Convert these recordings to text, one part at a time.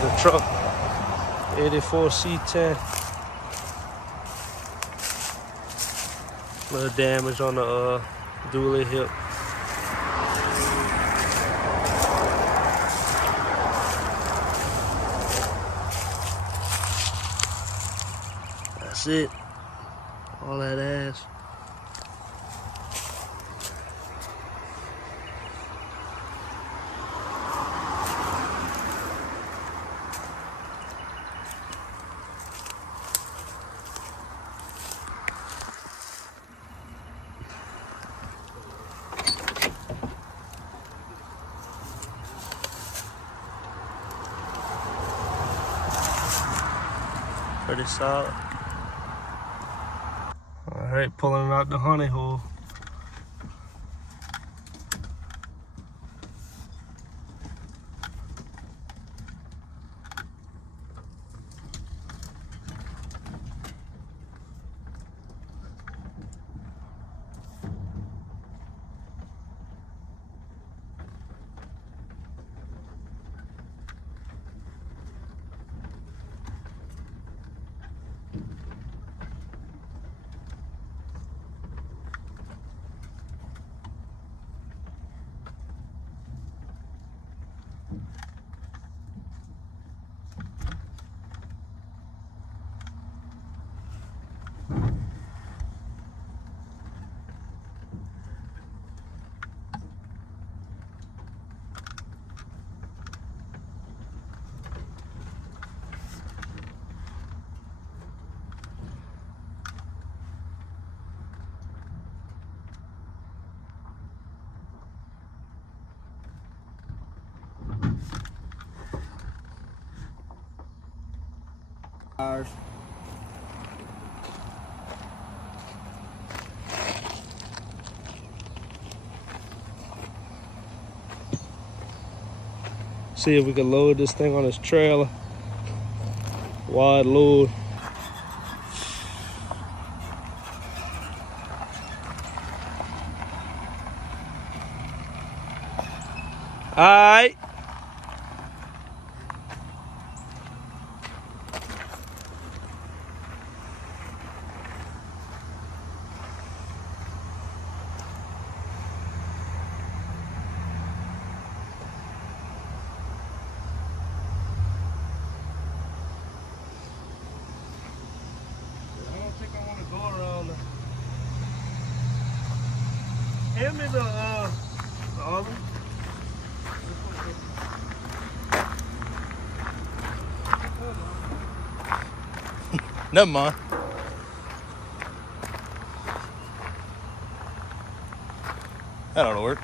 The truck, 84 C10. Little damage on the dually hip. That's it. All that ass. Pretty solid. All right, pulling out the honey hole. Ours. See if we can load this thing on this trailer. Wide load. All right. Hand me the other. Never mind. That ought to work.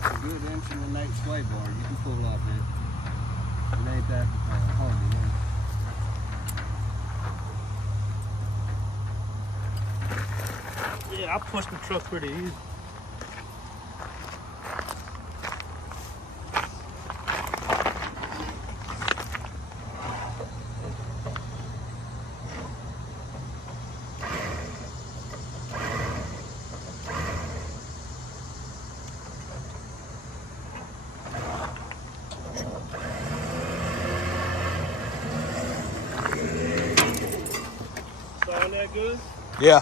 That's a good inch-and-a-eighth sway bar. You can pull off it. It ain't that hard to do. Yeah, I pushed the truck pretty easy. Sound that good? Yeah.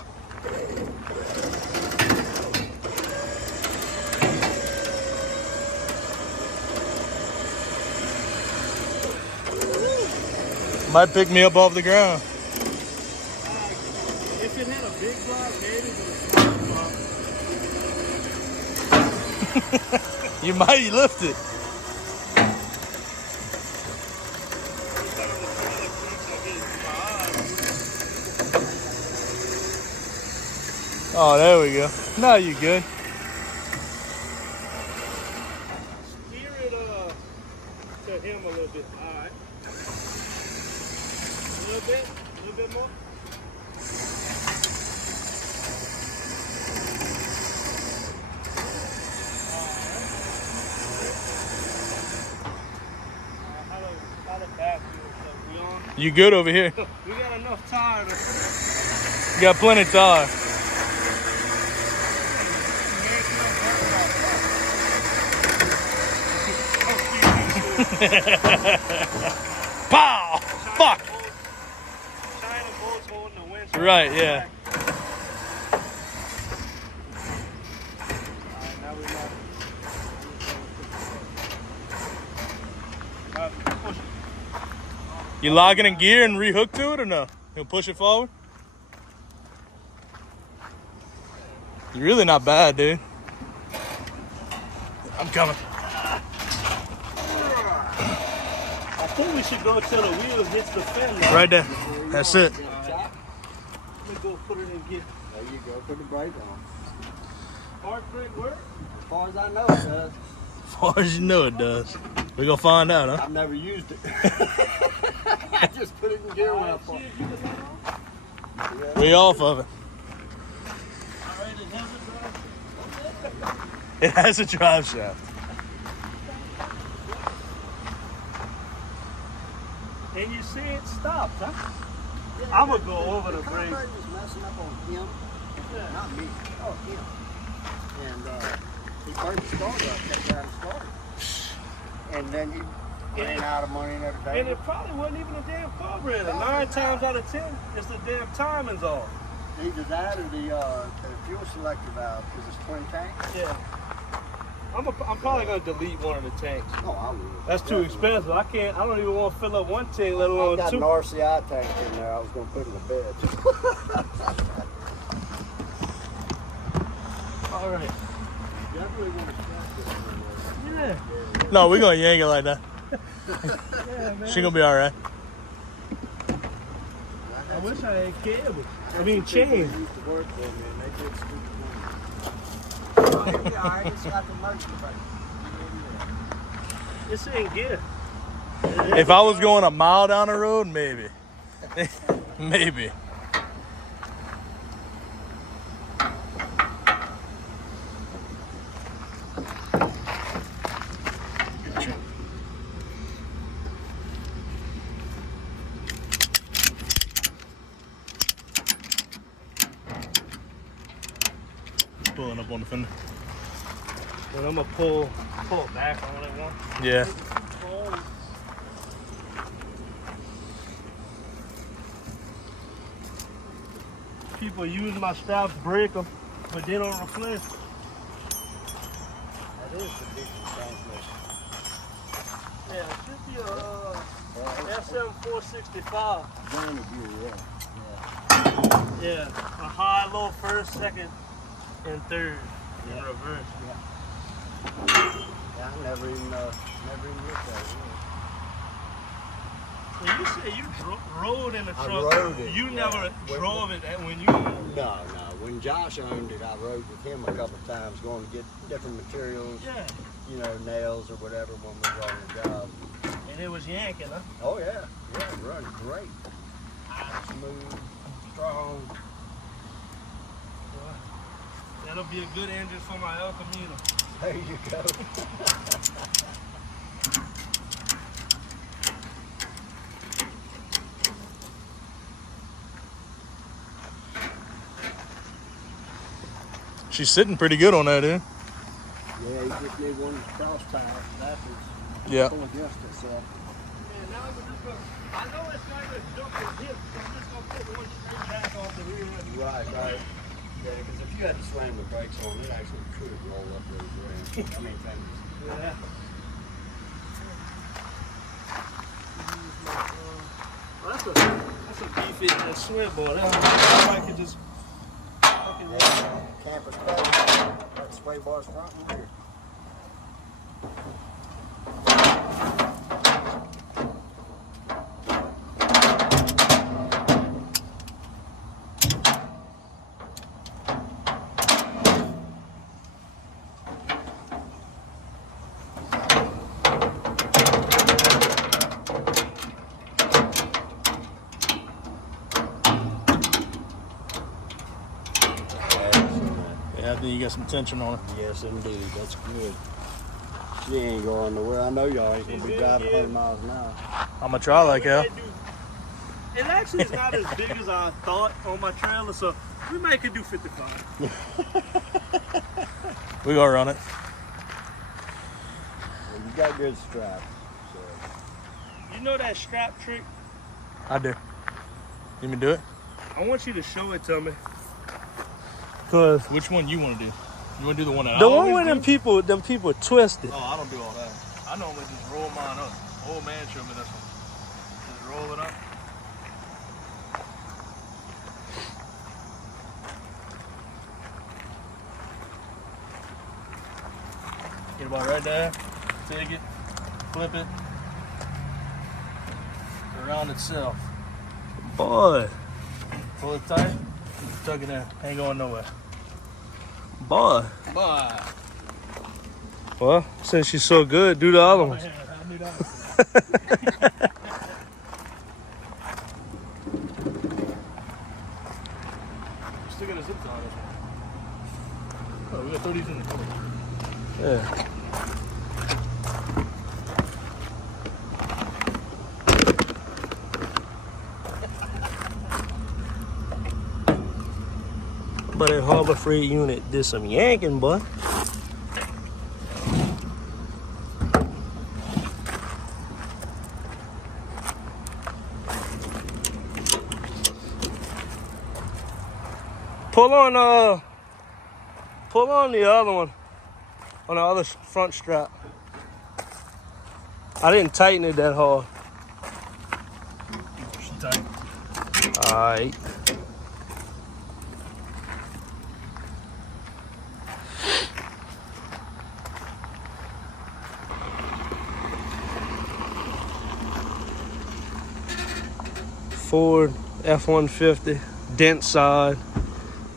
Might pick me up off the ground. If it had a big block, maybe, but a small block. You might lift it. Oh, there we go. Now you good. Steer it to him a little bit. All right. A little bit more. How the back wheels look? We on? You good over here? We got enough tire. You got plenty of tire. Pow! Fuck! China boats holding the winch. Right, yeah. Alright, now we got Push it. You locking in gear and rehook to it or no? You'll push it forward? You're really not bad, dude. I'm coming. I think we should go till the wheel hits the fender. Right there. That's it. Let me go put it in gear. There you go, put the brake on. Park brake work? As far as I know, it does. As far as you know it does. We're gonna find out, huh? I've never used it. I just put it in gear when I park. We off of it. Alright, it has a drive. It has a drive shaft. And you see it stopped, huh? I'm gonna go over the brake. The was messing up on him, not me. Oh, him. And he burned the starter up, kept trying to start it. And then he ran out of money and everything. And it probably wasn't even a damn carburetor. 9 times out of 10, it's the damn timing's off. Either that or the fuel selector valve, because it's 20 tanks. Yeah. I'm probably gonna delete one of the tanks. Oh, I will. That's too expensive. I don't even want to fill up one tank, let alone I've got two. an RCI tank in there. I was going to put in the bed. All right. Definitely want to scratch this one. Yeah. No, we're gonna yank it like that. Yeah, man. She gonna be alright. I wish I had cable. I mean, chain. Used to work for me, and they did stupid things. All right, it's got the merchant brake. It's in gear. If I was going a mile down the road, maybe. Maybe. Pulling up on the fender. But I'm gonna pull back on it one. Yeah. People use my straps, break them, but they don't replace. That is the big transmission. Yeah, it should be a SM465. Johnny gear, yeah. Yeah, a high, low, first, second, and third in reverse. Yeah, I never even looked at it. Well, you said you rode in the I truck. rode it, You yeah. never drove it when you. No. When Josh owned it, I rode with him a couple of times, going to get different materials, Yeah, nails or whatever when we were on the job. and it was yanking, huh? Oh yeah, it runs great. Smooth, strong. Well, that'll be a good engine for my El Camino. There you go. She's sitting pretty good on that, dude. Yeah, you just need one cross tie backwards. Yeah. Pull against itself. Yeah, now I'm just gonna, I know it's not gonna jump and hit, so I'm just gonna put one straight back off the rear end. Right. Yeah, because if you had to slam the brakes on, it actually could roll up those rims. I mean, fenders. Yeah. Well, that's a beefy Squarebody. I could just fucking Camper space, got sway bars front and rear. Yeah, I think you got some tension on it. Yes, indeed. That's good. She ain't going nowhere. I know y'all ain't gonna be driving 100 miles an hour. I'm gonna try like hell. It actually is not as big as I thought on my trailer, so we might could do 55. We gonna run it. Well, you got good straps. So. know that strap trick? I do. You me do it? I want you to show it to me. Cause Which one you want to do? You want to do the one that the I one always where do? them people twisted. Oh, I don't do all that. I normally just roll mine up. Old man showed me this one. Just roll it up. Get about right there. Take it. Flip it. Around itself. Boy, Pull it tight. Tuck it in. Ain't going nowhere. boy. Bye. Well, since you're so good, do the other ones. Man, I knew that. Still got a zip tie on this one. Oh, we got 30s in the car. Yeah. But that Harbor Freight unit did some yanking, boy. Pull on the other one, on the other front strap. I didn't tighten it that hard. She tight. All right. Ford F-150, dent side.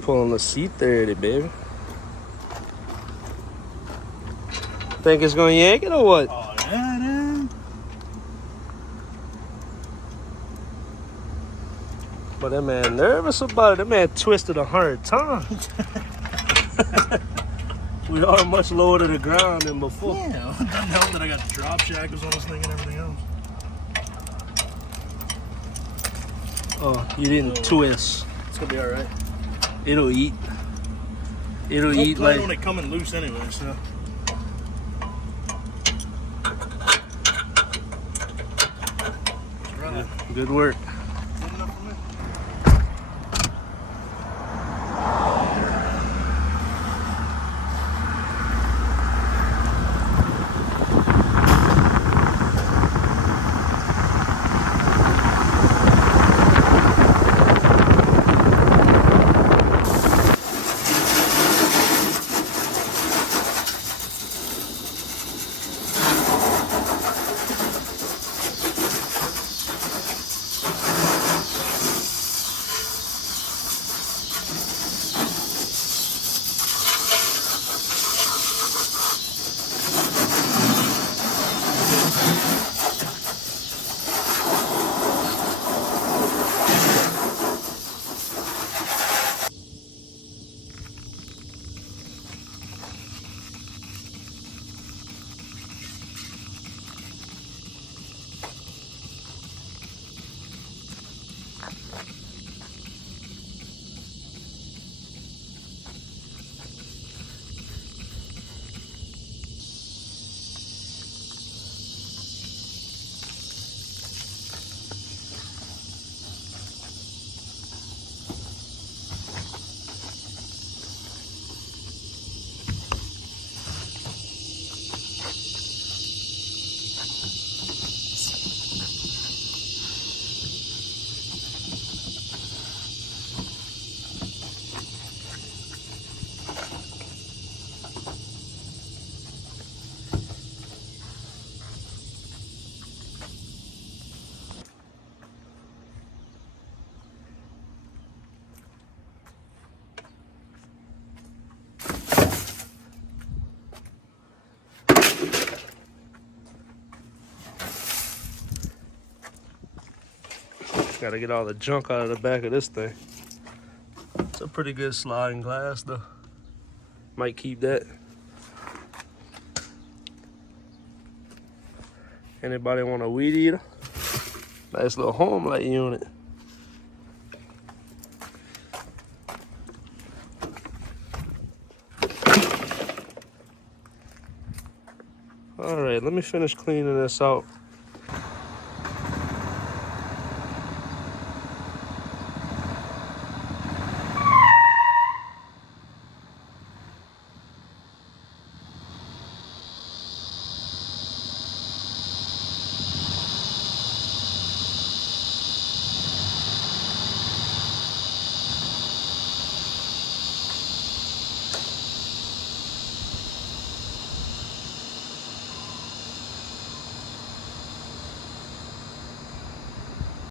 Pulling the C30, baby. Think it's gonna yank it or what? Oh, yeah, dude. But that man nervous about it. That man twisted 100 times. We are much lower to the ground than before. Yeah, it doesn't help that I got the drop shackles on this thing and everything else. Oh, you didn't twist. It's gonna be all right. It'll eat. It'll Don't eat plan like. on it coming loose anyway, so. Yeah, good work. Good enough for me. Gotta get all the junk out of the back of this thing. It's a pretty good sliding glass though. Might keep that. Anybody want a weed eater? Nice little home light unit. All right, let me finish cleaning this out.